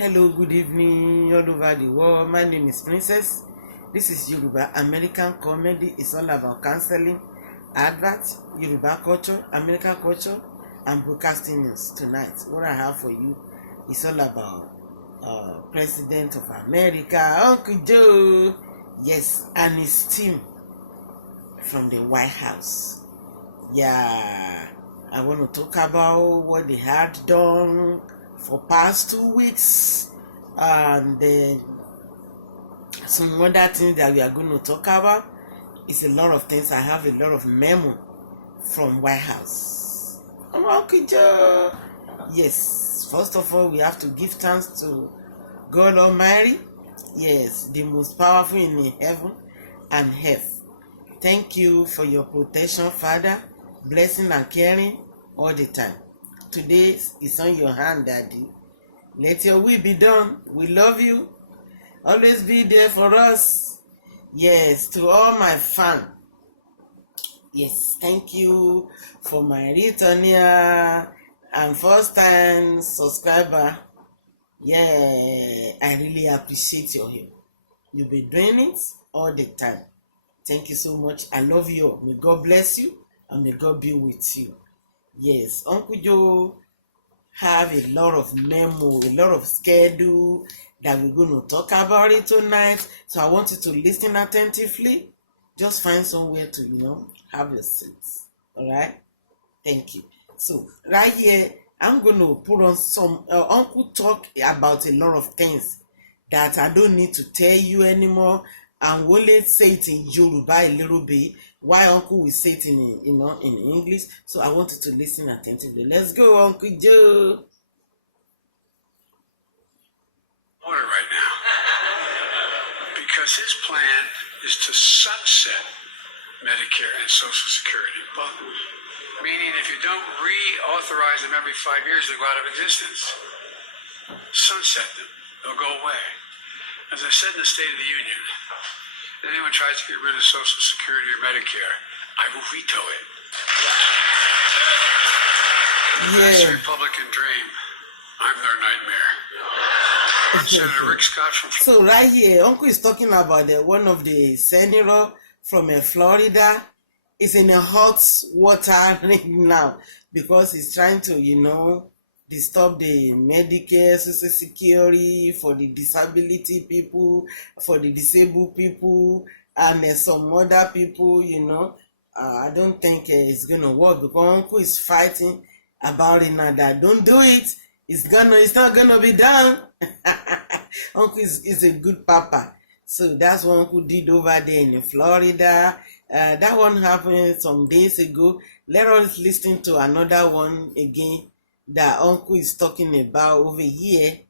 Hello, good evening all over the world. My name is Princess. This is Yoruba American comedy. It's all about counseling, advert, Yoruba culture, American culture, and broadcasting news. Tonight, what I have for you is all about President of America, Uncle Joe. Yes, and his team from the White House. Yeah, I want to talk about what they had done for past 2 weeks, and then some other things that we are going to talk about. It's a lot of things. I have a lot of memo from White House. Uncle Joe. Yes, first of all, we have to give thanks to God Almighty. Yes, the most powerful in heaven and earth. Thank you for your protection, Father, blessing and caring all the time. Today is on your hand, Daddy. Let your will be done. We love you. Always be there for us. Yes, to all my fans. Yes, thank you for my return here and first time subscriber. Yeah, I really appreciate your help. You've been doing it all the time. Thank you so much. I love you. May God bless you and may God be with you. Yes, Uncle Joe have a lot of memo, a lot of schedule that we're going to talk about it tonight. So I want you to listen attentively. Just find somewhere to, have your seats. All right? Thank you. So right here, I'm going to put on some, Uncle talk about a lot of things that I don't need to tell you anymore. And we'll say it in Yoruba a little bit, while Uncle will say it in English. So I want you to listen attentively. Let's go, Uncle Joe. Order right now, because his plan is to sunset Medicare and Social Security, meaning if you don't reauthorize them every 5 years, they go out of existence. Sunset them; they'll go away. As I said in the State of the Union, if anyone tries to get rid of Social Security or Medicare, I will veto it. That's the Republican dream. I'm their nightmare. Senator Rick Scott from... So right here, Uncle is talking about one of the senator from Florida. Is in a hot water right now because he's trying to, disturb the Medicare, Social Security for the disability people, for the disabled people, and some other people, I don't think it's going to work because Uncle is fighting about it now that don't do it. It's not going to be done. Uncle is a good papa. So that's what Uncle did over there in Florida. That one happened some days ago. Let us listen to another one again that Uncle is talking about over here.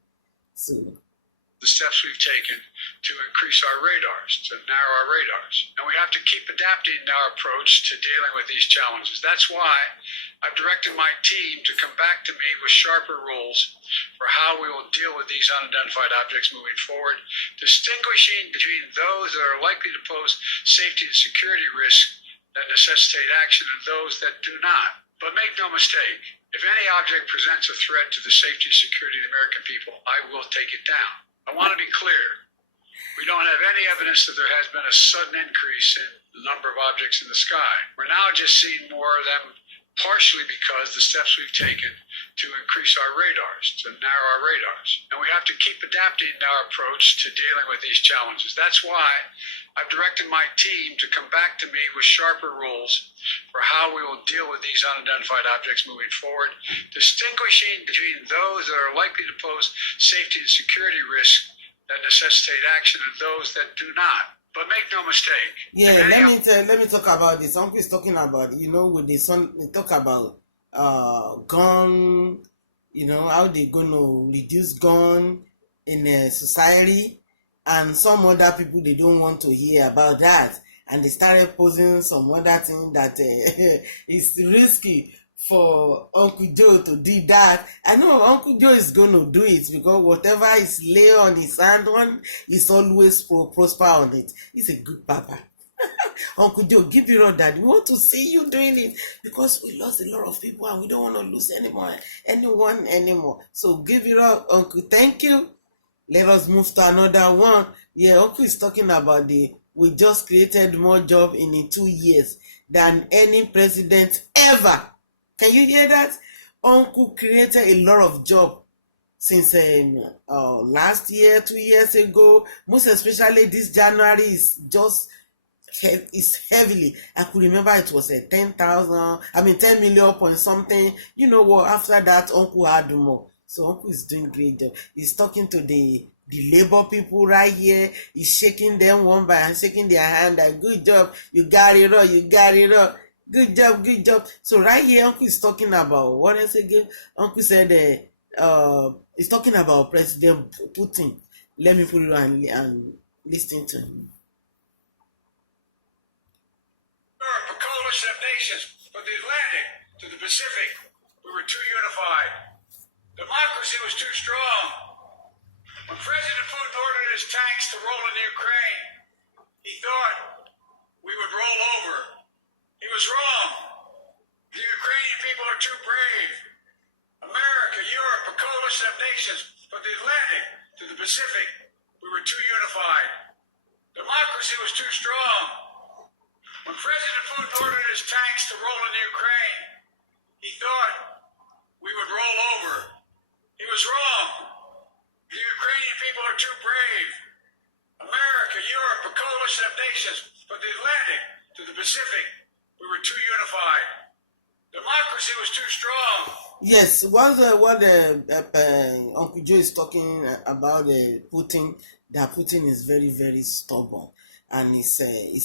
So the steps we've taken to increase our radars, to narrow our radars. And we have to keep adapting our approach to dealing with these challenges. That's why I've directed my team to come back to me with sharper rules for how we will deal with these unidentified objects moving forward, distinguishing between those that are likely to pose safety and security risks that necessitate action and those that do not. But make no mistake, if any object presents a threat to the safety and security of the American people, I will take it down. I want to be clear. We don't have any evidence that there has been a sudden increase in the number of objects in the sky. We're now just seeing more of them, partially because the steps we've taken to increase our radars, to narrow our radars. And we have to keep adapting our approach to dealing with these challenges. That's why I've directed my team to come back to me with sharper rules for how we will deal with these unidentified objects moving forward, distinguishing between those that are likely to pose safety and security risks that necessitate action and those that do not. But make no mistake. Yeah, let me talk about this. Uncle is talking about, with the son, they talk about gun, how they're going to reduce gun in society. And some other people, they don't want to hear about that. And they started posing some other thing that is risky for Uncle Joe to do that. I know Uncle Joe is going to do it because whatever is lay on his hand on, he's always prosper on it. He's a good papa. Uncle Joe, give it up, Daddy. We want to see you doing it because we lost a lot of people and we don't want to lose anyone anymore. So give it up, Uncle. Thank you. Let us move to another one. Yeah, Uncle is talking about we just created more job in 2 years than any president ever. Can you hear that? Uncle created a lot of job since last year, 2 years ago. Most especially this January is just heavily. I could remember it was 10 million point something. You know what? After that, Uncle had more. So Uncle is doing great job. He's talking to the labor people right here. He's shaking them one by and shaking their hand. Like, good job, you got it up, you got it up. Good job, good job. So right here, Uncle is talking about what else again? Uncle said he's talking about President Putin. Let me put it on and listen to him. A coalition of nations from the Atlantic to the Pacific. We were too unified. Democracy was too strong. When President Putin ordered his tanks to roll into Ukraine, he thought we would roll over. He was wrong. The Ukrainian people are too brave. America, Europe, a coalition of nations from the Atlantic to the Pacific. We were too unified. Democracy was too strong. When President Putin ordered his tanks to roll into Ukraine, he thought we would roll over. He was wrong. The Ukrainian people are too brave. America, Europe, a coalition of nations from the Atlantic to the Pacific. We were too unified. Democracy was too strong. Yes, what Uncle Joe is talking about Putin, that Putin is very, very stubborn, and he's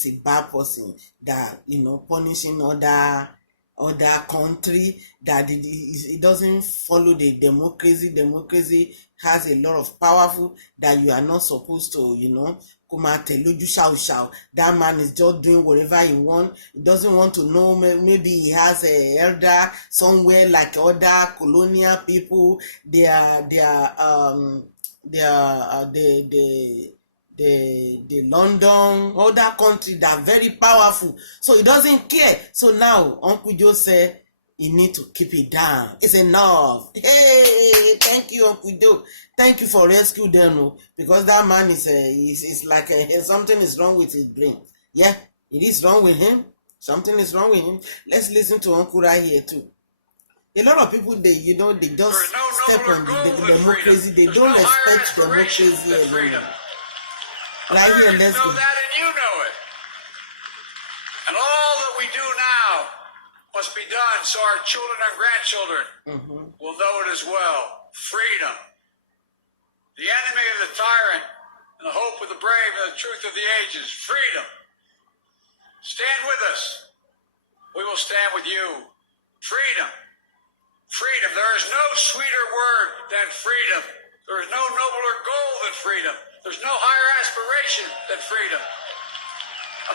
a bad person that, punishing other country, that it doesn't follow the democracy. Democracy has a lot of powerful that you are not supposed to, come out shout. That man is just doing whatever he wants. He doesn't want to know. Maybe he has a elder somewhere like other colonial people. The London, other country that are very powerful. So he doesn't care. So now Uncle Joe said he need to keep it down. It's enough. Hey, thank you, Uncle Joe. Thank you for rescue them, because that man is like something is wrong with his brain. Yeah, it is wrong with him. Something is wrong with him. Let's listen to Uncle right here too. A lot of people, they just step on the democracy. They don't respect democracy anymore. Right here, let's know that, and you know it. And all that we do now must be done so our children and grandchildren will know it as well. Freedom. The enemy of the tyrant and the hope of the brave and the truth of the ages. Freedom. Stand with us. We will stand with you. Freedom. Freedom. There is no sweeter word than freedom. There is no nobler goal than freedom. There's no higher aspiration than freedom.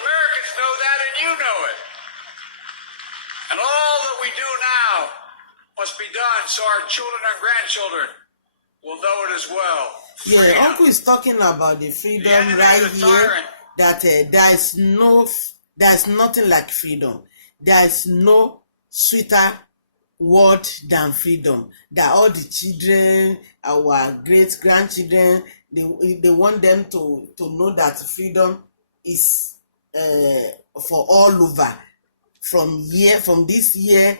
Americans know that, and you know it. And all that we do now must be done so our children and grandchildren will know it as well. Freedom. Yeah, Uncle is talking about the freedom right here. That there's nothing like freedom. There is no sweeter word than freedom. That all the children, our great grandchildren, they want them to know that freedom is for all over, from this year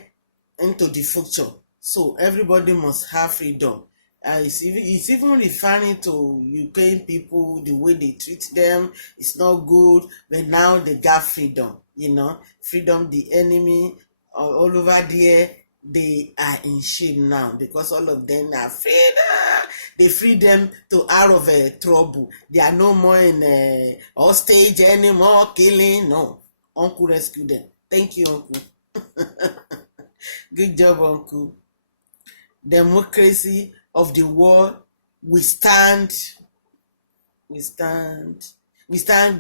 into the future. So everybody must have freedom. It's even referring to Ukraine people, the way they treat them. It's not good, but now they got freedom. Freedom. The enemy all over there, they are in shame now because all of them are freedom. They free them out of trouble. They are no more in hostage anymore, killing. No, Uncle rescued them. Thank you, Uncle. Good job, Uncle. Democracy of the world, we stand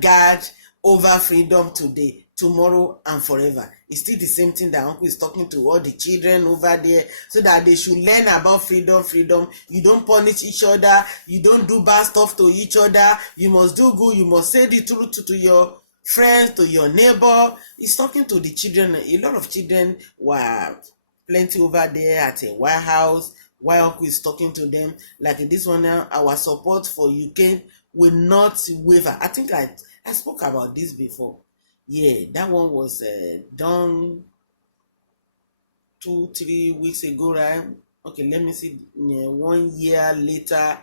guard over freedom today, tomorrow, and forever. It's still the same thing that Uncle is talking to all the children over there, so that they should learn about freedom. You don't punish each other. You don't do bad stuff to each other. You must do good. You must say the truth to your friends, to your neighbor. He's talking to the children. A lot of children were plenty over there at a White House. while Uncle is talking to them. Like this one now, our support for Ukraine will not waver. I think I spoke about this before. Yeah, that one was done 2-3 weeks ago, right? Okay, let me see. 1 year later,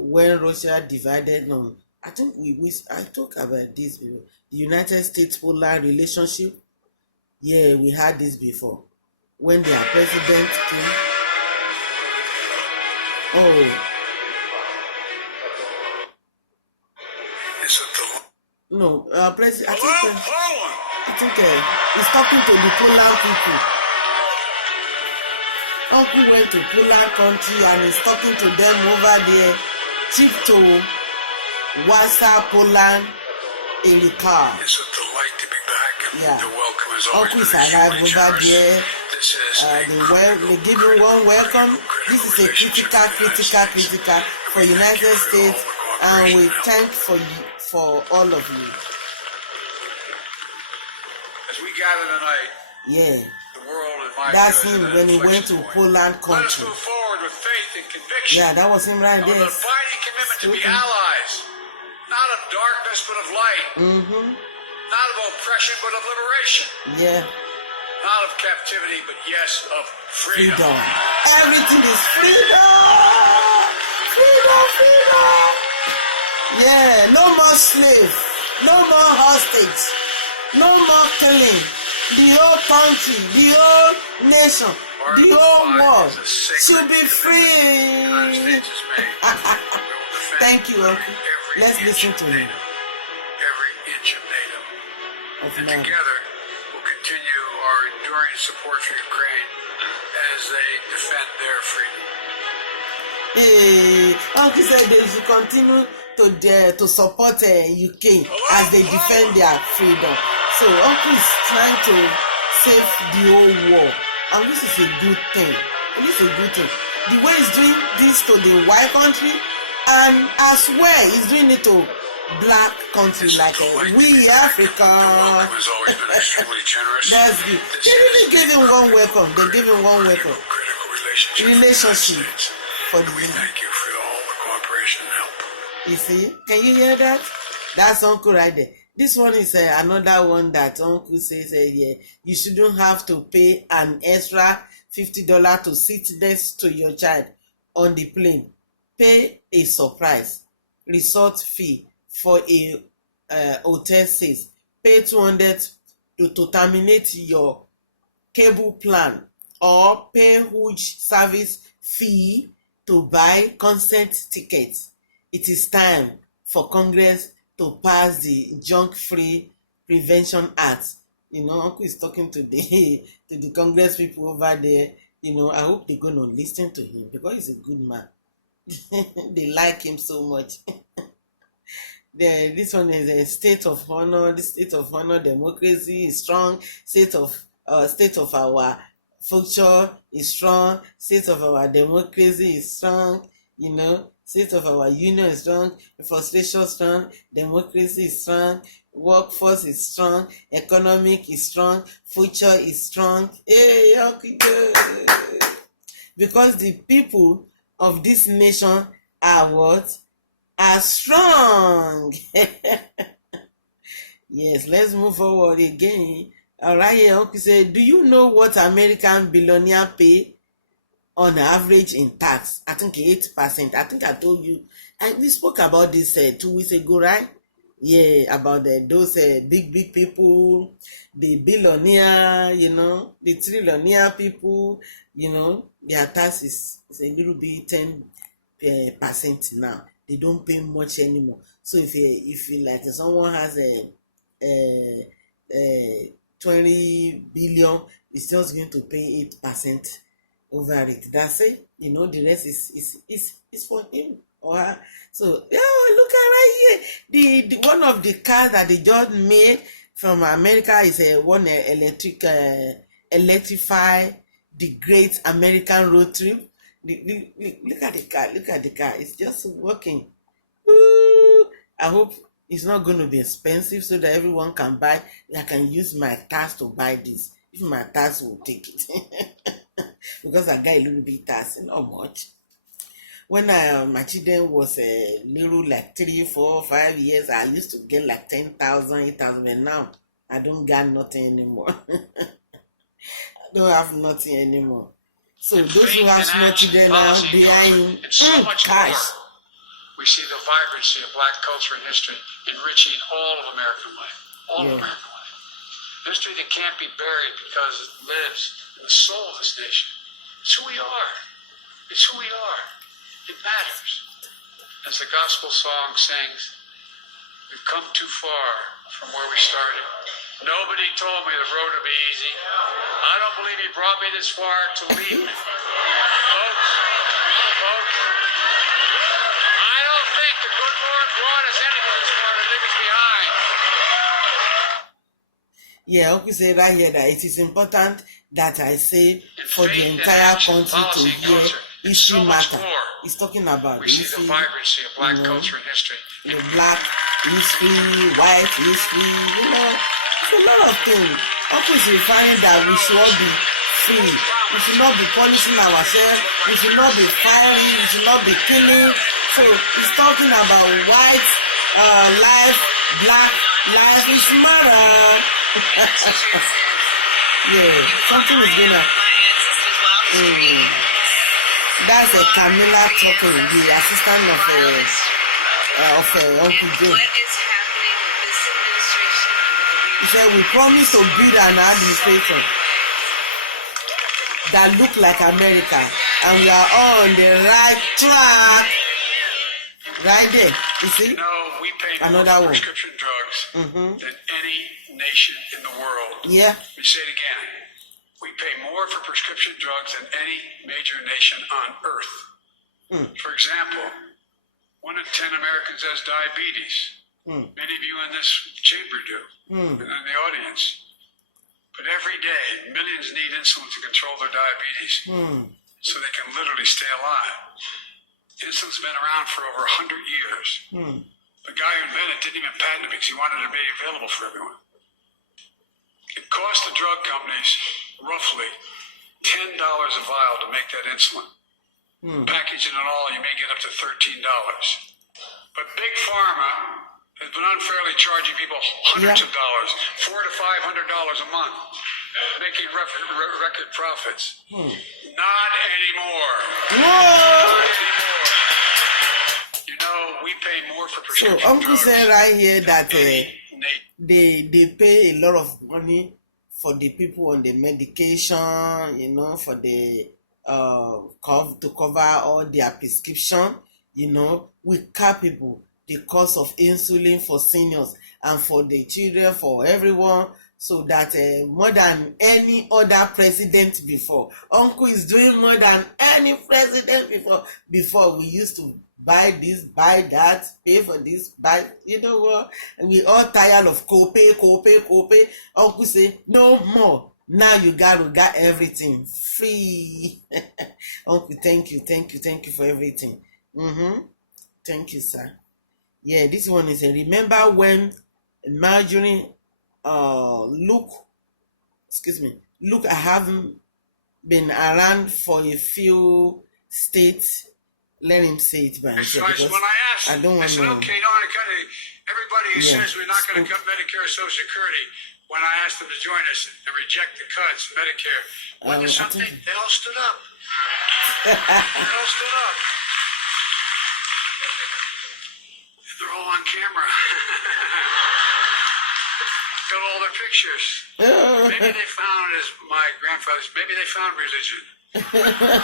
when Russia divided. No, I think I talk about this before. The United States Polar relationship. Yeah, we had this before. When their president came. Oh. No, president. I think he's talking to the Poland people. Uncle went to Poland country and he's talking to them over there. Trip to Warsaw, Poland, in the car. It's a delight to be back. Yeah. The welcome is always Uncle is alive over there. They give you one welcome. This is a critical for United States, and we thank for all of you. As we gather tonight, yeah, the world in my that's view is him at when an he went to inflection point. Poland Let us country. move forward with faith and conviction. Yeah, that was him right And there. with a abiding commitment to be allies, not of darkness but of light, not of oppression but of liberation, Yeah, not of captivity but yes of freedom. freedom. Everything is freedom. Freedom. Yeah, no more slave, no more hostage, no more killing. The whole country, the whole nation, the whole world should be free. Thank you, Uncle. Let's listen to him. Every inch of NATO. Of And man. together, we'll continue our enduring support for Ukraine as they defend their freedom. Hey, Uncle said they should continue to support UK as they defend their freedom. So Uncle is trying to save the whole world, and this is a good thing. The way he's doing this to the white country, and as well he's doing it to black country like we Africa. Has always been extremely generous. That's good. They really give him one welcome. They give him one welcome. Critical Relationship for the We thank you for all the cooperation and help. You see, can you hear that? That's Uncle right there. This one is another one that Uncle says, yeah, you shouldn't have to pay an extra $50 to sit next to your child on the plane. Pay a surprise resort fee for a hotel stays. Pay $200 to terminate your cable plan, or pay huge service fee to buy concert tickets. It is time for Congress to pass the Junk-Free Prevention Act. Uncle is talking to the Congress people over there. I hope they're going to listen to him because he's a good man. They like him so much. This one is a state of honor. The state of honor democracy is strong. State of our future is strong. State of our democracy is strong. State of our union is strong, frustration is strong, democracy is strong, workforce is strong, economic is strong, future is strong. Hey, because the people of this nation are what? Are strong. Yes, let's move forward again. All right, here, Uncle said, do you know what American billionaire pay on average in tax? I think 8%. I think I told you. We spoke about this 2 weeks ago, right? Yeah, about those big people, the billionaire, the trillionaire people, their tax is a little bit 10% now. They don't pay much anymore. So if you like someone has a 20 billion, it's just going to pay 8% over it. That's it. The rest is for him or her. So yeah, look at right here. The one of the cars that they just made from America is one electrify the Great American Road Trip. Look at the car. It's just working. Ooh, I hope it's not going to be expensive so that everyone can buy. I can use my tax to buy this. If my tax will take it. because I got a little bit tax, not much. When my children was a little like 3, 4, 5 years, I used to get like 10,000, 8,000, and now I don't got nothing anymore. I don't have nothing anymore. So those who have small children now, they are in cash. We see the vibrancy of Black culture and history enriching all of American life. All of American life. History that can't be buried because it lives in the soul of this nation. It's who we are. It's who we are. It matters. As the gospel song sings, we've come too far from where we started. Nobody told me the road would be easy. I don't believe he brought me this far to leave me. Folks, I don't think the good Lord brought us anything this far to leave us behind. Yeah, Uncle say right here that it is important that I say for the entire country to hear history matter. He's talking about we see the vibrancy of Black culture and history. The Black history, white history, it's a lot of things. Uncle is referring that we should all be free. We should not be punishing ourselves. We should not be firing. We should not be killing. So he's talking about white life, Black life. It's matter. Yeah, something is gonna. That's a Camilla talking, the assistant of Uncle Joe. What is happening with this administration? He said, we promise to build an administration that look like America, and we are on the right track. Right there, you see? We pay more for prescription drugs than any nation in the world. Yeah. Let me say it again. We pay more for prescription drugs than any major nation on earth. For example, 1 in 10 Americans has diabetes. Many of you in this chamber do, and in the audience. But every day, millions need insulin to control their diabetes so they can literally stay alive. Insulin's been around for over 100 years. The guy who invented it didn't even patent it because he wanted it to be available for everyone. It cost the drug companies roughly $10 a vial to make that insulin. Packaging it all, you may get up to $13. But Big Pharma has been unfairly charging people hundreds of dollars, $400 to $500 a month, making record profits. Not anymore. Not anymore. We pay more for prescription drugs. So Uncle said right here that they pay a lot of money for the people on the medication, for the to cover all their prescription. We capable the cost of insulin for seniors and for the children, for everyone, so that more than any other president before. Uncle is doing more than any president before. Before we used to buy this, buy that, pay for this, buy, what? We all tired of copay. Uncle say, no more. Now you got everything free. Uncle, thank you for everything. Thank you, sir. Yeah, this one is remember when Marjorie, Luke, I haven't been around for a few states. Let him say it by himself. When I asked, I don't want to. Okay, everybody who says we're not going to cut Medicare or Social Security, when I asked them to join us and reject the cuts, Medicare, they all stood up. They all stood up. They're all on camera. Got all their pictures. Maybe they found, as my grandfather's, maybe they found religion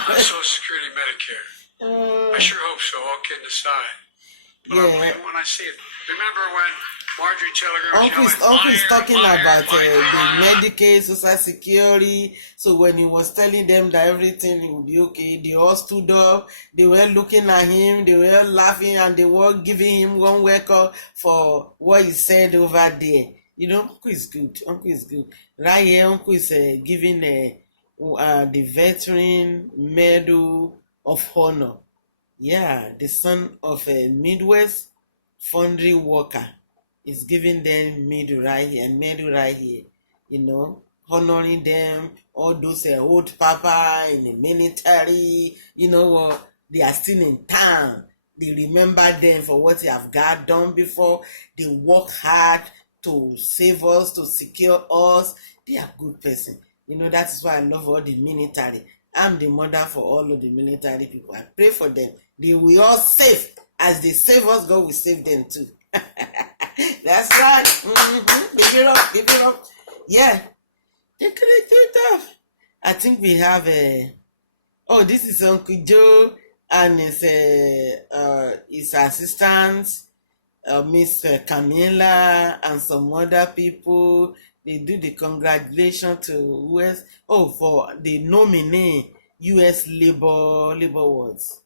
on Social Security, Medicare. I sure hope so, all kidding aside. But I believe when I see it. Remember when Marjorie Taylor Greene Uncle is talking about the Medicaid, Social Security. So when he was telling them that everything would be okay, they all stood up. They were looking at him. They were laughing, and they were giving him one welcome for what he said over there. Uncle is good. Right here, Uncle is giving the veteran medal of honor. Yeah, the son of a Midwest foundry worker is giving them medal right here. honoring them, all those old papa in the military, they are still in town. They remember them for what they have God done before. They work hard to save us, to secure us. They are good person. That is why I love all the military. I'm the mother for all of the military people. I pray for them. They will all save. As they save us, God will save them too. That's right. Mm-hmm. Give it up. Give it up. Yeah. Take it off. I think we have this is Uncle Joe and his assistant, Miss Camilla, and some other people. They do the congratulations to US. For the nominee, US Labor Words.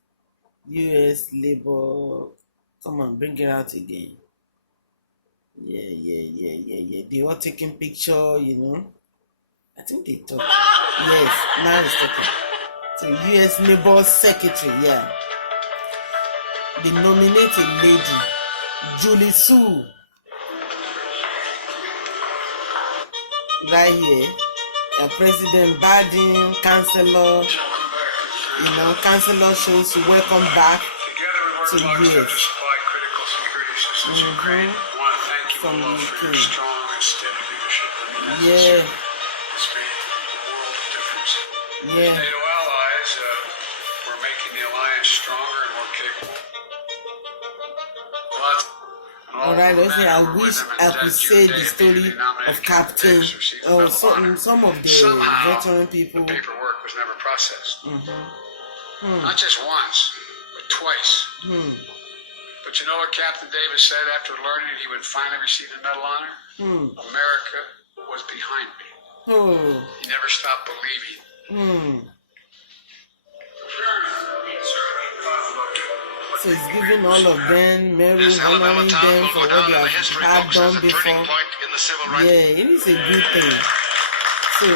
US Labor. Come on, bring it out again. Yeah. They all taking picture, I think they talk. Yes, now it's talking. So US Labor Secretary, yeah. The nominated lady, Julie Sue. Right here. President Biden, Chancellor, Chancellor shows welcome back to US. Mm-hmm. From UK. Yeah. Yeah. NATO allies, we're making the alliance stronger and more capable. Alright, okay, I wish I could say the story of Captain or some of the veteran people. The paperwork was never processed. Mm-hmm. Not just once, but twice. But you know what Captain Davis said after learning he would finally receive the Medal of Honor? America was behind me. He never stopped believing. So it's giving all of them, Mary, honoring them for what they have done before. Yeah, it is a good thing. So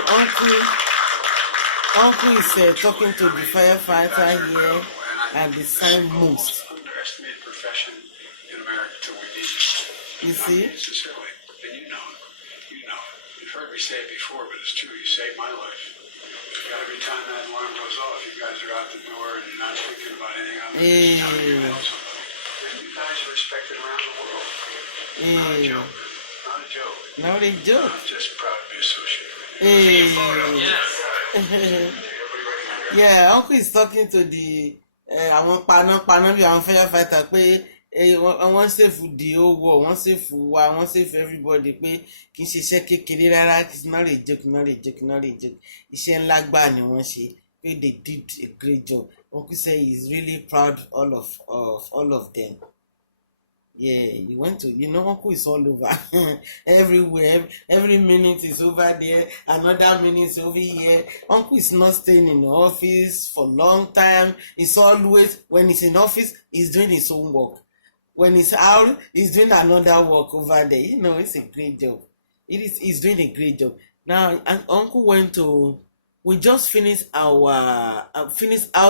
Uncle is talking to the firefighter here at the signpost. Underestimated profession in America till we need it. You see? Sincerely. And you know it. You've heard me say it before, but it's true. You saved my life. Every time that alarm goes off, you guys are out the door and you're not thinking about anything other than telling you help somebody. And you guys are respected around the world. Not a joke. Not a joke. I'm just proud to be associated. Yeah, Uncle is talking to the àwọn panápaná bí àwọn firefighter pé wọ́n save the whole world, wọ́n save wa, wọ́n save everybody pé kì í ṣe iṣẹ́ kékeré rárá, it's not a joke. Iṣẹ́ ńlá gbà ni wọ́n ṣe pé they did a great job. Uncle say he's really proud of all of them. Yeah, he went to, Uncle is all over. Everywhere, every minute is over there, another minute is over here. Uncle is not staying in the office for a long time. It's always, when he's in office, he's doing his own work. When he's out, he's doing another work over there. It's a great job. He's doing a great job. Now, and Uncle we just finished out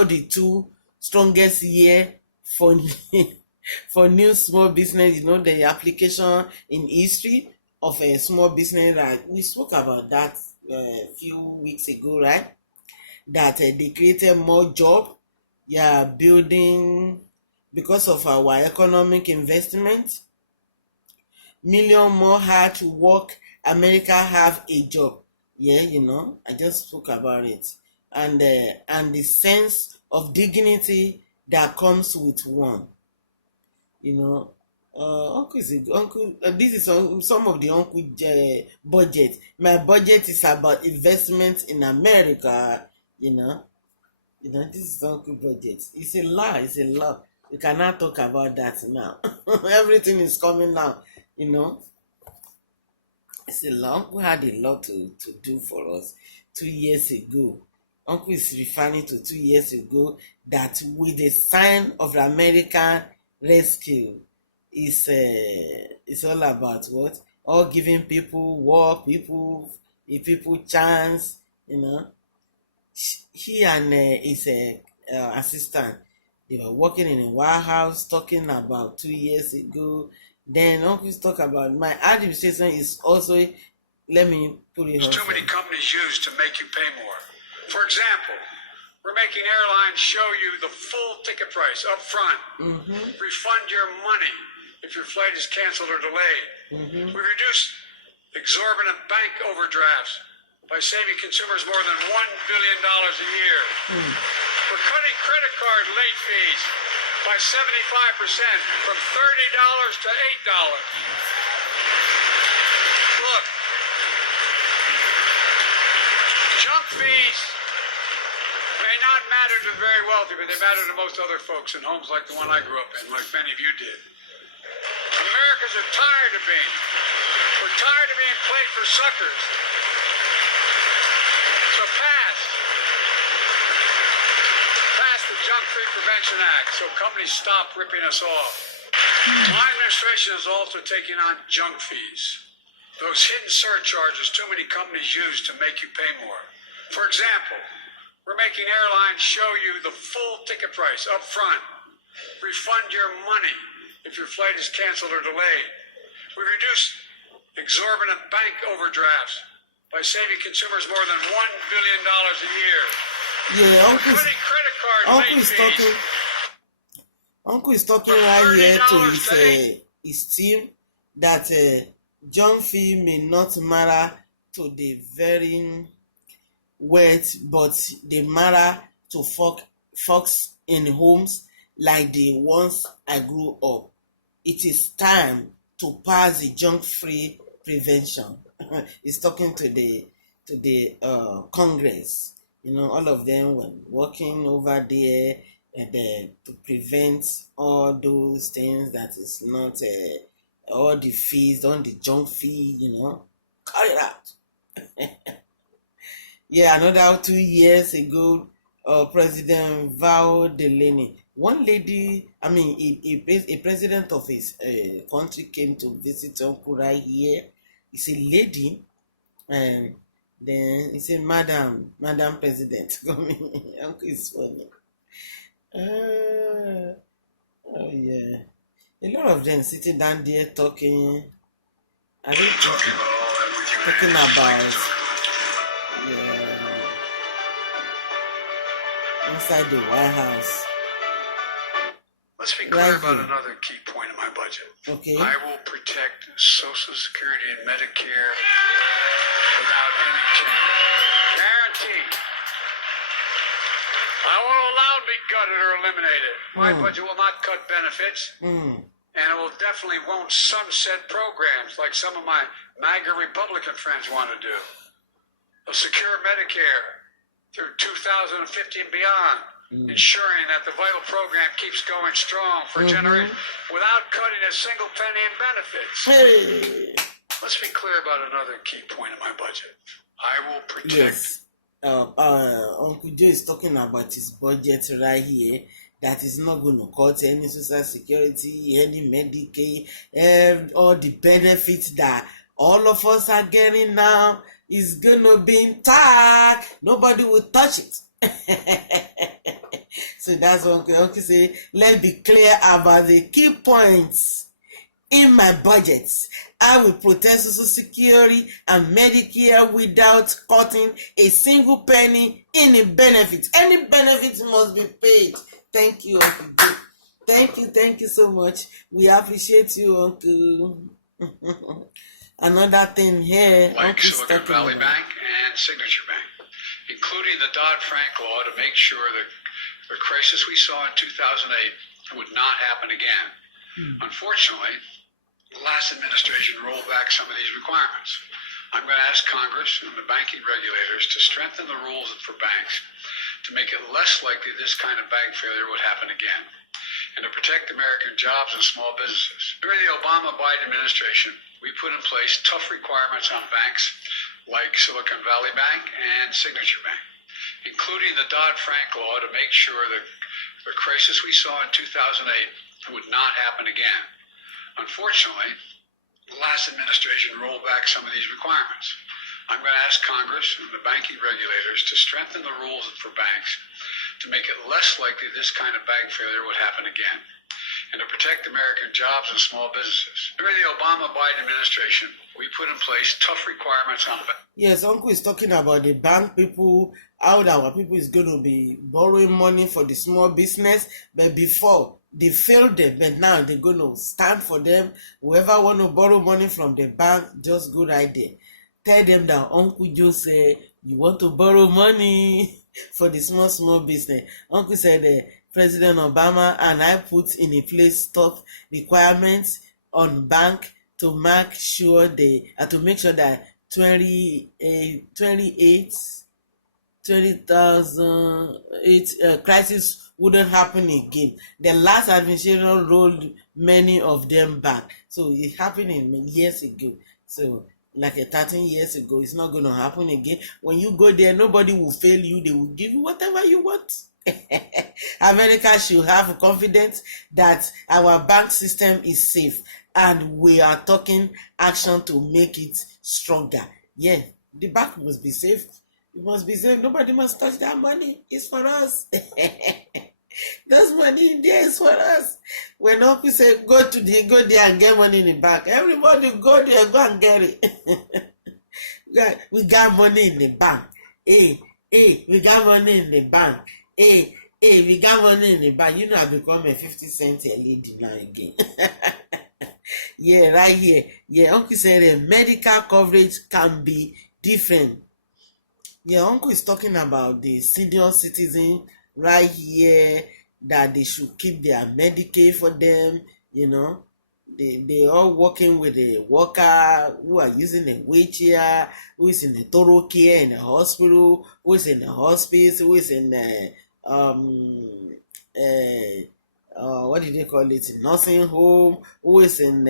the 2 strongest year for new small business, the application in history of a small business, right? We spoke about that a few weeks ago, right? That they created more job, building because of our economic investment. Million more hard to work. America have a job. Yeah, I just spoke about it, and the sense of dignity that comes with one. Uncle. This is some of the Uncle budget. My budget is about investment in America. This is Uncle budget. It's a lot. We cannot talk about that now. Everything is coming now. It's a lot. Uncle had a lot to do for us 2 years ago. Uncle is referring to 2 years ago that with the sign of the American rescue is all about what? All giving people work, people chance, He and his assistant, they were working in a warehouse talking about 2 years ago. Then Uncle talk about my administration is also let me put it on. Too many companies use to make you pay more. For example, we're making airlines show you the full ticket price up front, refund your money if your flight is canceled or delayed. We reduce exorbitant bank overdrafts by saving consumers more than $1 billion a year. We're cutting credit card late fees by 75% from $30 to $8. Look, junk fees may not matter to the very wealthy, but they matter to most other folks in homes like the one I grew up in, like many of you did. Americans are tired of being. We're tired of being played for suckers. So pass the Junk Free Prevention Act so companies stop ripping us off. My administration is also taking on junk fees. Those hidden surcharges too many companies use to make you pay more. For example, we're making airlines show you the full ticket price up front, refund your money if your flight is canceled or delayed. We reduce exorbitant bank overdrafts by saving consumers more than $1 billion a year. Yeah, We're cutting credit card late fees. Uncle is talking right here to his team that junk fee may not matter to the very wet, but they matter to folks in homes like the ones I grew up. It is time to pass the junk-free prevention. He's talking to the Congress. You know, all of them were working over there and to prevent all those things that is not all the fees, on the junk fee. You know, cut it out. Yeah, another 2 years ago, President Val Delaney, one lady, a president of his country came to visit Uncle right here. It's a lady, and then he said, Madam President, coming. Uncle is funny. Oh yeah, a lot of them sitting down there talking. I think talking about inside the White House. Let's be clear about another key point in my budget. Okay. I will protect Social Security and Medicare without any change. Guaranteed. I won't allow it to be gutted or eliminated. My budget will not cut benefits. And it will definitely won't sunset programs like some of my MAGA Republican friends want to do. A secure Medicare through 2050 and beyond, ensuring that the vital program keeps going strong for generations without cutting a single penny in benefits. Hey. Let's be clear about another key point in my budget. I will protect. Yes. Uncle Joe is talking about his budget right here. That is not going to cut any social security, any Medicaid, all the benefits that all of us are getting now is going to be intact. Nobody will touch it. So that's what Uncle say. Let's be clear about the key points in my budget. I will protect social security and Medicare without cutting a single penny in the benefits. Any benefits must be paid. Thank you, Uncle Joe. Thank you so much. We appreciate you, Uncle. Another thing here, like Silicon Valley Bank and Signature Bank, including the Dodd-Frank law to make sure that the crisis we saw in 2008 would not happen again. Unfortunately, the last administration rolled back some of these requirements. I'm going to ask Congress and the banking regulators to strengthen the rules for banks to make it less likely this kind of bank failure would happen again, and to protect American jobs and small businesses. During the Obama-Biden administration, we put in place tough requirements on banks like Silicon Valley Bank and Signature Bank, including the Dodd-Frank law to make sure that the crisis we saw in 2008 would not happen again. Unfortunately, the last administration rolled back some of these requirements. I'm going to ask Congress and the banking regulators to strengthen the rules for banks to make it less likely this kind of bank failure would happen again, and to protect protect American jobs and small businesses. During the Obama-Biden administration, we put in place tough requirements on banks. Yes, Uncle is talking about the bank people, how our people is going to be borrowing money for the small business, but before they failed them, but now they're going to stand for them. Whoever want to borrow money from the bank, just good idea. Tell them that Uncle Joe said, you want to borrow money for the small business. Uncle said, President Obama and I put in a place tough requirements on bank to make sure that 2008 crisis wouldn't happen again. The last administration rolled many of them back. So it happened years ago. So like 13 years ago, it's not going to happen again. When you go there, nobody will fail you. They will give you whatever you want. America should have confidence that our bank system is safe and we are taking action to make it stronger. Yeah, the bank must be safe. It must be safe. Nobody must touch that money. It's for us. Those money in there is for us. When Uncle say go there and get money in the bank, everybody go there, go and get it. We got money in the bank. Hey, we got money in the bank. Hey, we got money in the bank. You know, I become a 50 cent lady now again. Yeah, right here. Yeah, Uncle said medical coverage can be different. Yeah, Uncle is talking about the senior citizen right here, that they should keep their Medicaid for them. You know, they all working with a worker who are using a wheelchair, who is in a thorough care in a hospital, who is in a hospice, who is in a what did they call it? Nursing home, who is in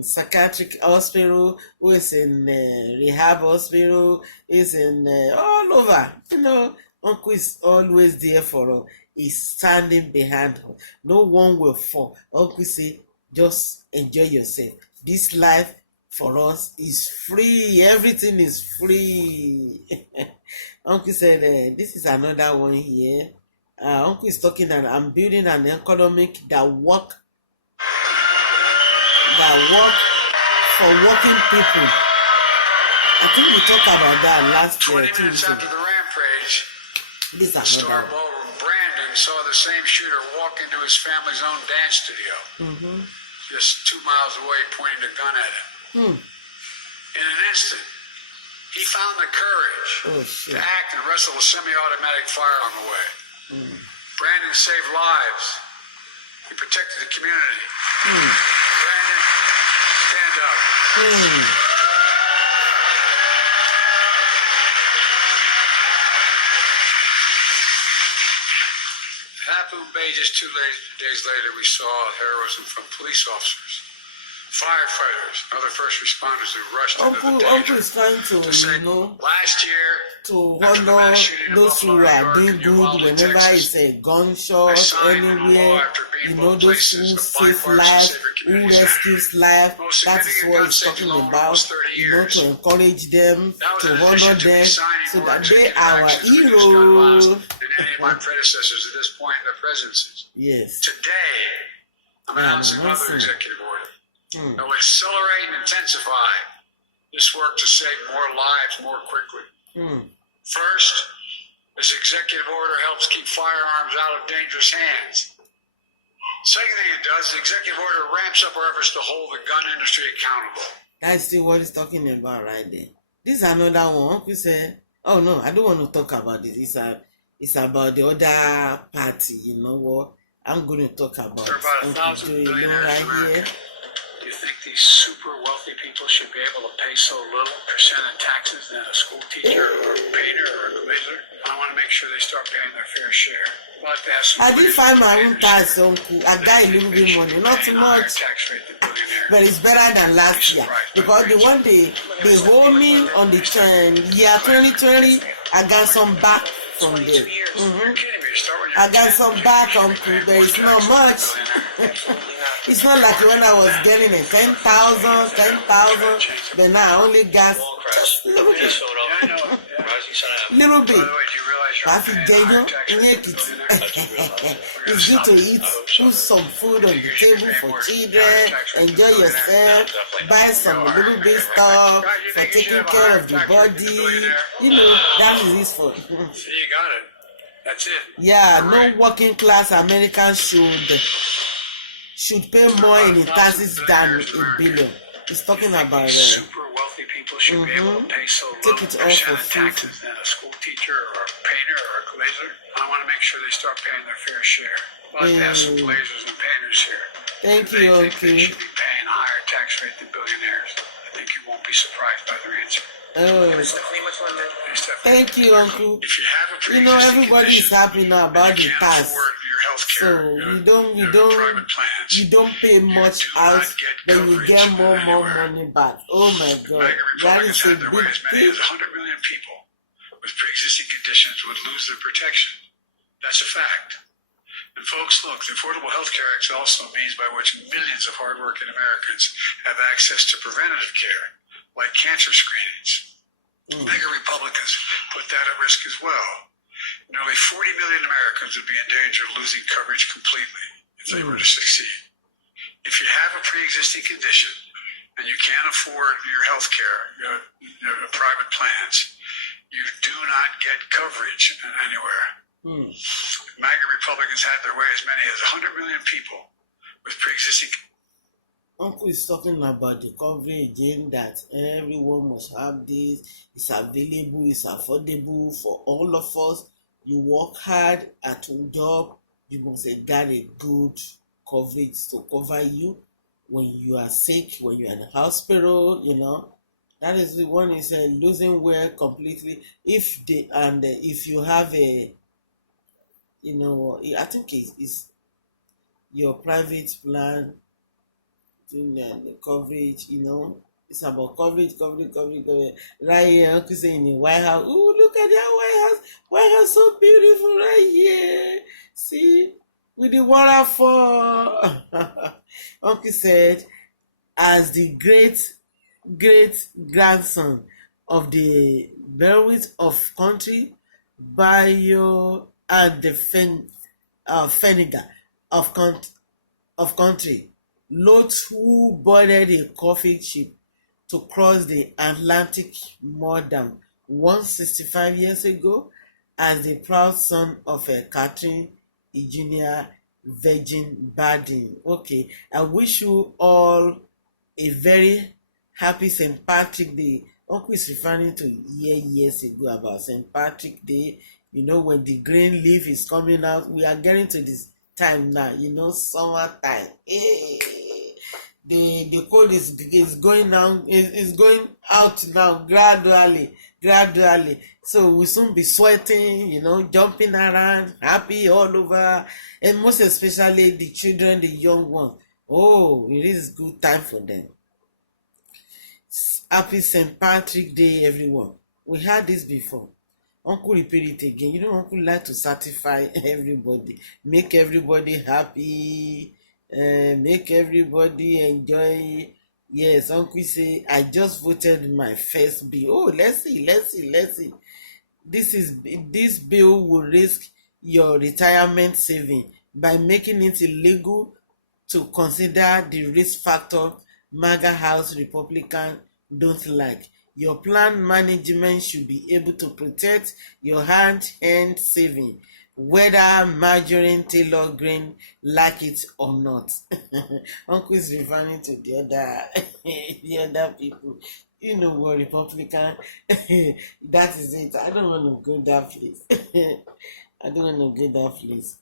psychiatric hospital, who is in rehab hospital, is in all over. You know, Uncle is always there for us. He's standing behind us. No one will fall. Uncle say, just enjoy yourself. This life for us is free. Everything is free. Uncle said, this is another one here. Uncle is talking that I'm building an economic that work for working people. I think we talked about that last 20 minutes after the rampage, this is star another one. bowler Brandon saw the same shooter walk into his family's own dance studio, just 2 miles away, pointing a gun at him. In an instant, he found the courage to act and wrestle a semi-automatic firearm away. Brandon saved lives. He protected the community. Brandon, stand up. Half-Moon Bay, just 2 days later, we saw heroism from police officers, firefighters, other first responders who rushed into the danger. Uncle is trying to, last year, to honor those who are doing good whenever it's a gunshot anywhere. Those who save life, who rescues life. That is what he's talking about. To encourage them, to honor them, so that they are our heroes. Than any of my predecessors at this point in their presidencies. Yes. Today, I'm announcing another executive order that will accelerate and intensify this work to save more lives more quickly. First, this executive order helps keep firearms out of dangerous hands. Second thing it does, the executive order ramps up our efforts to hold the gun industry accountable. That's still what he's talking about right there. This is another one. Uncle said, oh no, I don't want to talk about this. It's about the other party, you know what? I'm going to talk about. There are about 1,000 billionaires in America. Do you think these super wealthy people should be able to pay so little percent in taxes than a school teacher or a painter or a glazer? I want to make sure they start paying their fair share. I'd like to ask some I did find my own tax, Uncle. I got a little bit money, not too much, but it's better than last year. Because the one they hold me on the year 2020, I got some back from there. I got some back, Uncle, but it's not much. It's not like when I was getting a 10,000, but now I only got just a little bit. Little bit. By the way, do you realize pleasure of Happy paying Jayo higher tax in rate than Ekiti. billionaires? It's good to eat, put some food on the table for children, enjoy yourself, buy some little bit stuff for taking care of the body. You know, that is it for. See, you got it. That's it. Yeah, no working class American should pay more in taxes than $1 billion. It's talking about super wealthy people should be able to pay so low take it off percent for of taxes than a school teacher or a painter or a glazer. I want to make sure they start paying their fair share. Well, I've asked some glazers and painters here. Thank They you, think they Uncle. should be paying a higher tax rate than billionaires. I think you won't be surprised by their answer. Oh, It's definitely thank you, Uncle. if you have a You know, pre-existing everybody is condition, happy now about the can't tax. afford your health So care, you don't pay much out, then you get more money back. Oh my God, that is a had their way. big As many thing. as 100 million people with pre-existing conditions would lose their protection. That's a fact. And folks, look, the Affordable Health Care Act is also a means by which millions of hardworking Americans have access to preventative care, like cancer screenings. Mega Republicans put that at risk as well. Nearly 40 million Americans would be in danger of losing coverage completely if they were to succeed. If you have a pre-existing condition and you can't afford your health care, private plans, you do not get coverage anywhere. MAGA Republicans had their way. As many as 100 million people with pre-existing. Uncle is talking about the coverage again, that everyone must have this. It's available, it's affordable for all of us. You work hard at your job, you must get a good coverage to cover you when you are sick, when you are in the hospital, you know. That is the one is losing weight completely. If you have a, you know, I think it's your private plan, the coverage, you know. It's about coverage. Right here, Uncle saying in the White House. Oh, look at that White House. White House so beautiful right here. See, with the waterfall. Uncle said, as the great grandson of the Berwick of country, Bayo and the Feniga of country, Lot who boarded a coffee ship to cross the Atlantic more than 165 years ago as the proud son of a Catherine Eugenia Virgin Bardeen. Okay, I wish you all a very happy St. Patrick Day. Uncle is referring to years ago about St. Patrick Day. You know, when the green leaf is coming out, we are getting to this time now, you know, summertime. Hey, the cold is going down, is going out now gradually. So we'll soon be sweating, you know, jumping around, happy all over, and most especially the children, the young ones. Oh, it is good time for them. Happy St. Patrick Day, everyone. We had this before. Uncle repeat it again. You know, Uncle like to satisfy everybody, make everybody happy, make everybody enjoy. Yes, Uncle say, I just voted my first bill. Oh, let's see. This bill will risk your retirement saving by making it illegal to consider the risk factor MAGA House Republican don't like. Your plan management should be able to protect your hand-hand saving, whether Marjorie Taylor Greene like it or not. Uncle is referring to the other people. You know what, Republican? That is it. I don't want to go that place.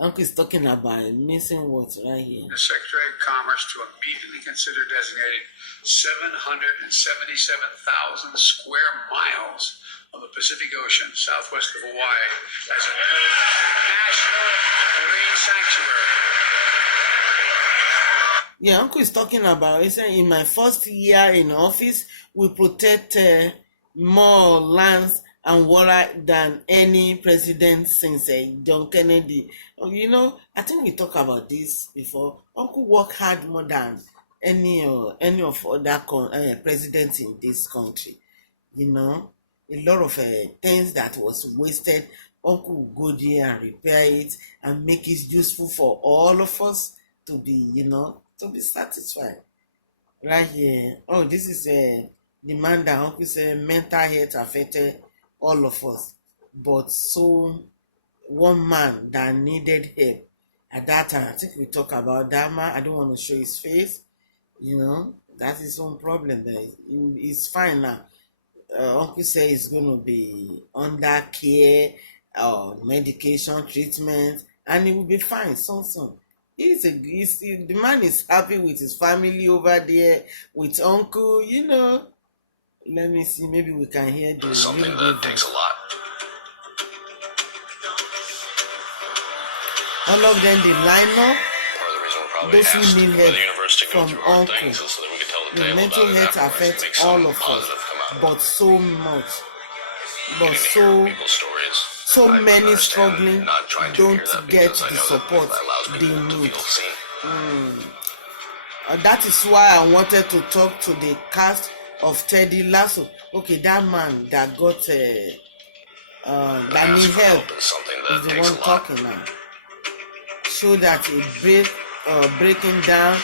Uncle is talking about missing what right here. The Secretary of Commerce to immediately consider designating 777,000 square miles of the Pacific Ocean, southwest of Hawaii, as a new national marine sanctuary. Yeah, Uncle is talking about it. In my first year in office, we protect more lands and water than any president since John Kennedy. You know, I think we talked about this before. Uncle worked hard more than any of other presidents in this country. You know, a lot of things that was wasted. Uncle will go there and repair it and make it useful for all of us to be, to be satisfied. Right here. Oh, this is the man that Uncle said mental health affected all of us. But so one man that needed help at that time, I think we talk about that man. I don't want to show his face. That's his own problem. There, he's fine now. Uncle say he's going to be under care or medication treatment, and he will be fine soon. The man is happy with his family over there, with uncle. Let me see. Maybe we can hear the something that takes a lot. All of them, they line up. Part of the reason we're probably Those who asked need for help the universe to go from through hard uncle. things is so that we can tell the The tale mental about it health afterwards and affects make all something of us, positive come out of it. but so much. But Getting to hear so people's stories. so I many understand struggling not trying to don't hear that get because I the know support that allows they people to need. feel seen. That is why I wanted to talk to the cast of Teddy Lasso. Okay, that man that got that need help Is something is that the takes one a lot. talking now. Show that he breaking down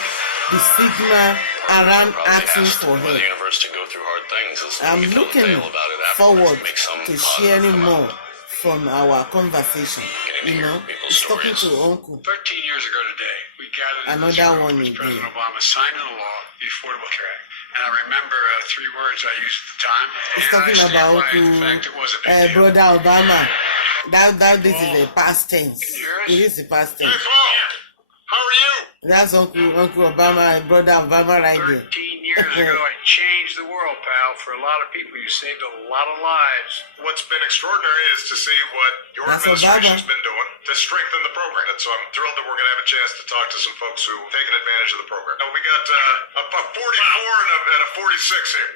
the stigma around Probably asking asked for for help. the universe to go through hard things is so that I'm we can tell the looking tale about it afterwards forward and make something to positive sharing come out more of it. from our conversation. Getting to hear people's He's talking to stories. Uncle. 13 years ago today, we gathered in this Another room one as again. President Obama signed into law the Affordable Care Act. And I remember 3 words I used at the time. He's And I talking stand about by the fact it was a big deal. brother Obama. That this is a past tense. Can you hear us? It is a past Hey, tense. Paul, how are you? That's Uncle Obama, brother Obama right there. 13 years ago, I changed the world, pal. For a lot of people, you saved a lot of lives. What's been extraordinary is to see what your That's administration's Obama. been doing to strengthen the program. And so I'm thrilled that we're going to have a chance to talk to some folks who've taken advantage of the program. Now, we got a 44 and a 46 here.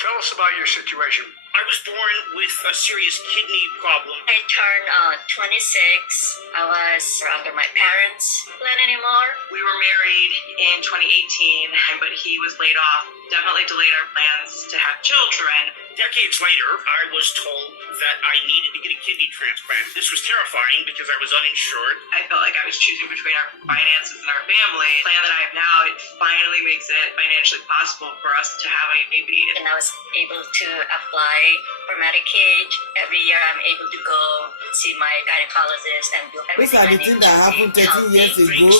Tell us about your situation. I was born with a serious kidney problem. I turned 26. I was under my parents' plan anymore. We were married in 2018, but he was laid off. Definitely delayed our plans to have children. Decades later, I was told that I needed to get a kidney transplant. This was terrifying because I was uninsured. I felt like I was choosing between our finances and our family. The plan that I have now, it finally makes it financially possible for us to have a baby. And I was able to apply for Medicaid. Every year I'm able to go see my gynecologist and do Those everything are I the need things to that happened be 13 years healthy. ago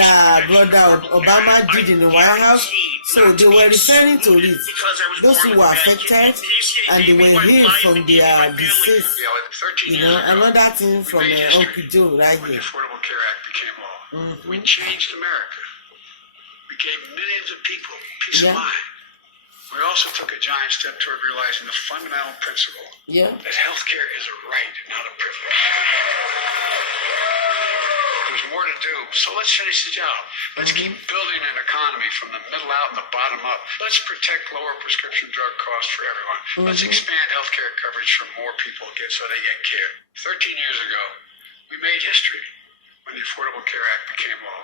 that brother Obama did in the White House. So they were referring to it. Those who were affected and they were healed from their disease. 13 years ago, Another thing from we made history Uncle Joe right when the here. Affordable Care Act became law. We changed America. We gave millions of people peace Yeah. of mind. We also took a giant step toward realizing the fundamental principle Yeah. that healthcare is a right, not a privilege. There's more to do, so let's finish the job. Let's keep building an economy from the middle out and the bottom up. Let's protect lower prescription drug costs for everyone. Let's expand healthcare coverage for more people so they get care. 13 years ago, we made history when the Affordable Care Act became law.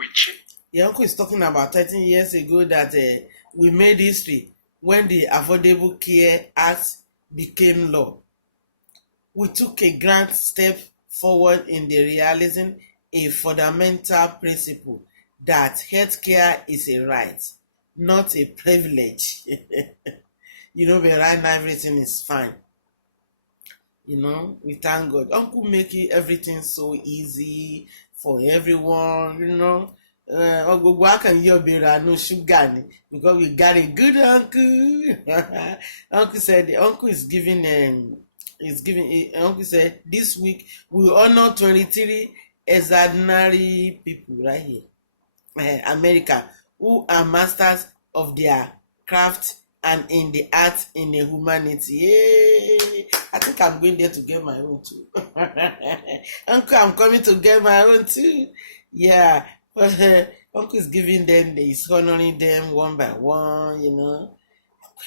We Your uncle is talking about 13 years ago that we made history when the Affordable Care Act became law. We took a grand step forward in the realizing a fundamental principle that healthcare is a right, not a privilege. But right now everything is fine. We thank God. Uncle make everything so easy for everyone, Ogogo akan yọ bera no sugar ni because we got a good uncle. Uncle said the uncle is giving uncle said this week we honor 23 extraordinary people right here, America, who are masters of their craft and in the art in the humanity. Yay! I think I'm going there to get my own too. Uncle, I'm coming to get my own too. Yeah. But Uncle is giving them, he's honoring them one by one, I'm going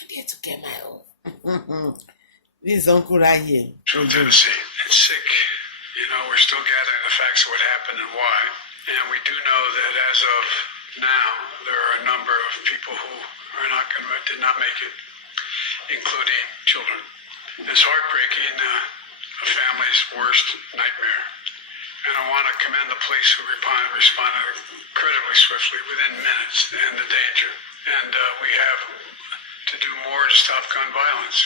there to get my own. This is Uncle right here. from Tennessee. It's sick. We're still gathering the facts of what happened and why. And we do know that as of now, there are a number of people who did not make it. including children. It's heartbreaking, a family's worst nightmare. And I want to commend the police who responded incredibly swiftly within minutes to end the danger. And we have to do more to stop gun violence.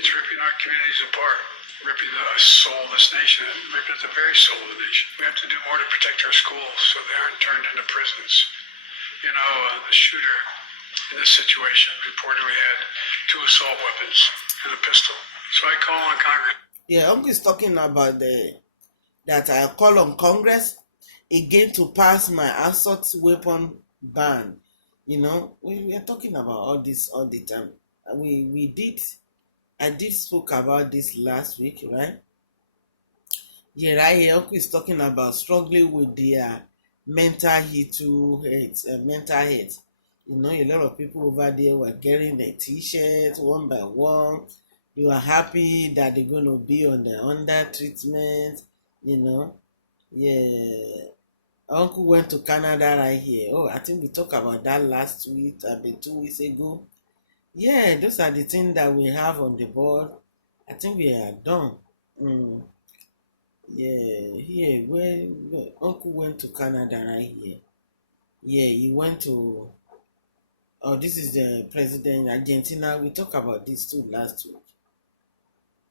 It's ripping our communities apart, ripping the soul of this nation, ripping at the very soul of the nation. We have to do more to protect our schools so they aren't turned into prisons. You know, the shooter in this situation reportedly had 2 assault weapons and a pistol. So I call on Congress. Yeah, Uncle is talking about that I call on Congress again to pass my assault weapon ban. You know, we are talking about all this all the time. I did spoke about this last week, right? Yeah, right here, Uncle is talking about struggling with their mental health. You know, a lot of people over there were getting their t-shirts one by one. They were happy that they're going to be on the under treatment, you know. Yeah. Uncle went to Canada right here. Oh, I think we talked about that last week, 2 weeks ago. Yeah, those are the things that we have on the board. I think we are done. Yeah, here, where Uncle went to Canada right here. Yeah, he went to, oh, this is the president, Argentina. We talked about this too last week.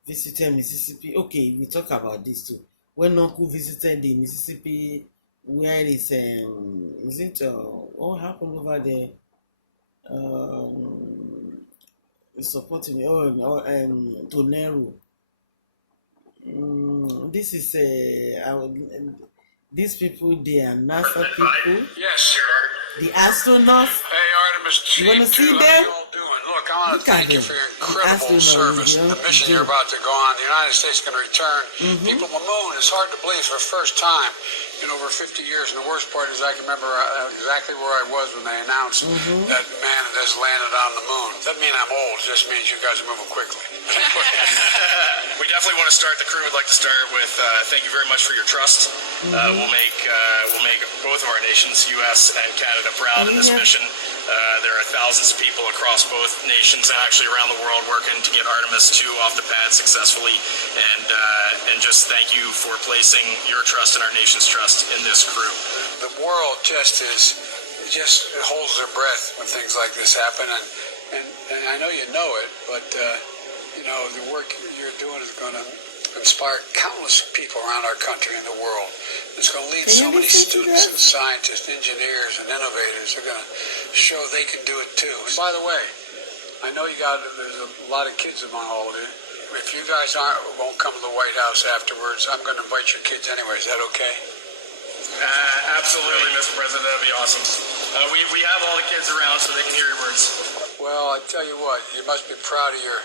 Visited Mississippi. Okay, we talk about this too. When Uncle visited the Mississippi, where is it what happened over there? Supporting Tonero. This is these people, they are NASA people. Yes, sir. The astronauts. Hey, Artemis You wanna Team see 2, them? how you all doing? Look, I want Look to at thank you them. for your The incredible astronauts, service. you know, The mission do. you're about to go on, the United States is going to return people on the moon. It's hard to believe for the first time in over 50 years. And the worst part is I can remember exactly where I was when they announced that man has landed on the moon. Doesn't mean I'm old. It just means you guys are moving quickly. We definitely want to start. The crew would like to start with thank you very much for your trust. We'll make both of our nations, U.S. and Canada, proud in this mission. There are thousands of people across both nations and actually around the world working to get Artemis 2 off the pad successfully. And just thank you for placing your trust and our nation's trust in this crew. The world just holds their breath when things like this happen, and I know you know it, but you know, the work you're doing is going to inspire countless people around our country and the world. It's going to lead so many students and scientists, engineers, and innovators. They're going to show they can do it too. And by the way, I know there's a lot of kids among all of you. If you guys won't come to the White House afterwards, I'm going to invite your kids anyway. Is that okay? Absolutely, Mr. President. That'd be awesome. We have all the kids around so they can hear your words. Well, I tell you what, you must be proud of your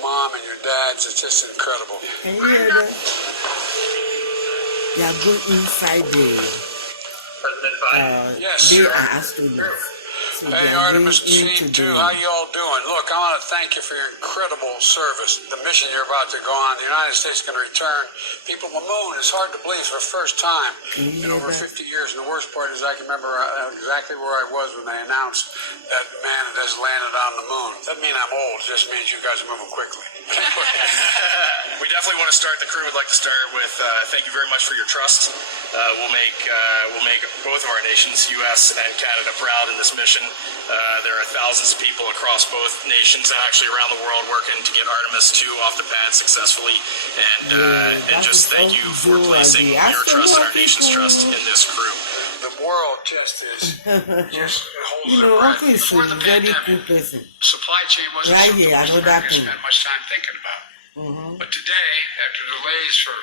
mom and your dads. It's just incredible. Can you hear that? They are going inside President Biden. Yes, they sir. are astronauts. So they Hey, are Artemis going Team into 2, how you all doing? Look, I want to thank you for your incredible service. The mission you're about to go on, the United States is going to return people on the moon. It's hard to believe for the first time in over 50 years. And the worst part is I can remember exactly where I was when they announced that man has landed on the moon. Doesn't mean I'm old. It just means you guys are moving quickly. We definitely want to start. The crew would like to start with thank you very much for your trust. We'll make both of our nations, U.S. and Canada, proud in this mission. There are thousands of people across both nations and actually around the world working to get Artemis 2 off the pad successfully. And just thank you for placing your trust and our nation's trust in this crew. The world just holds You their know, breath. Uncle is Before a the very pandemic, cool person. supply chain wasn't Right something here, most another Americans thing. spend much time thinking about. But today, after delays for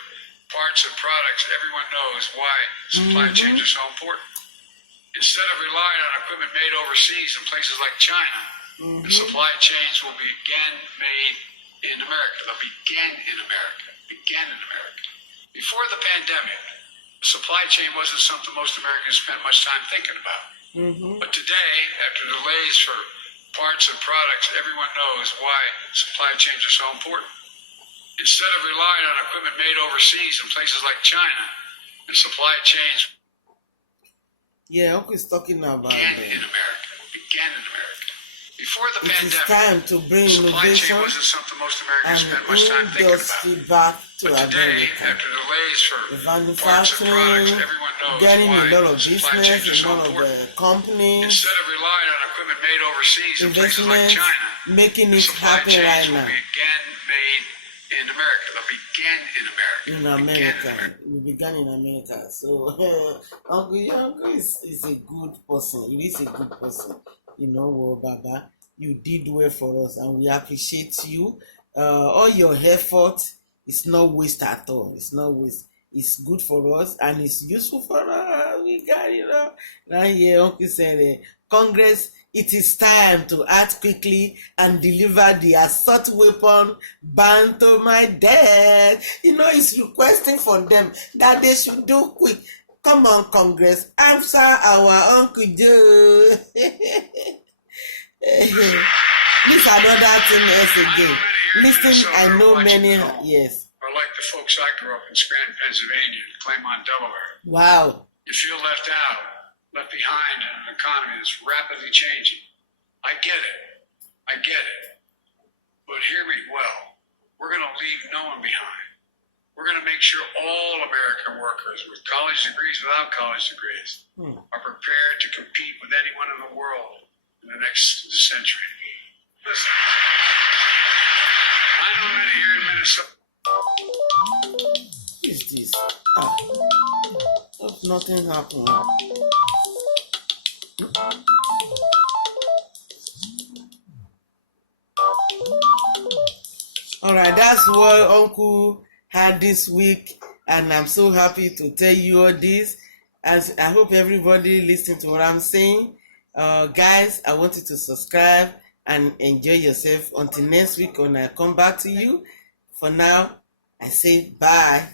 parts and products, everyone knows why supply chains are so important. Instead of relying on equipment made overseas in places like China, the supply chains will be again made in America. They'll begin in America. Begin in America. Before the pandemic, supply chain wasn't something most Americans spent much time thinking about. But today, after delays for parts and products, everyone knows why supply chains are so important. Instead of relying on equipment made overseas in places like China, the supply chains Yeah, Uncle is talking about began in America. Began in America. Before the It is pandemic, time to bring supply chain innovation wasn't something most Americans and spent much time thinking about. industry back to But today, America. after delays for The parts and manufacturing, products, everyone knows getting why a lot of supply business chains are in so all of important. the companies, Instead of relying on equipment made overseas in places like investments, China, making it supply happen chains right will now be again made in America. They'll begin in America. in Begin in America. America. We began in America. So Uncle is a good person. He is a good person. You know what, Baba? You did well for us and we appreciate you. All your effort is not waste at all. It's not waste. It's good for us and it's useful for us. We got it. Right here, Uncle said, Congress, it is time to act quickly and deliver the assault weapon banned to my dad. You know, it's requesting from them that they should do quick. Come on, Congress, answer our Uncle Joe. This another thing else again. Listen, I know many, yes. Or like the folks I grew up in Scranton, Pennsylvania, and Claymont, Delaware. Wow. You feel left out, left behind in an economy that's rapidly changing. I get it. I get it. But hear me well. We're going to leave no one behind. We're going to make sure all American workers with college degrees, without college degrees, are prepared to compete with anyone in the world in the next century. Listen, I know many here in Minnesota. What is this? Hope nothing happened. Alright, that's what Uncle had this week, and I'm so happy to tell you all this. As I hope everybody listens to what I'm saying. Guys, I want you to subscribe and enjoy yourself until next week when I come back to you. For now, I say bye.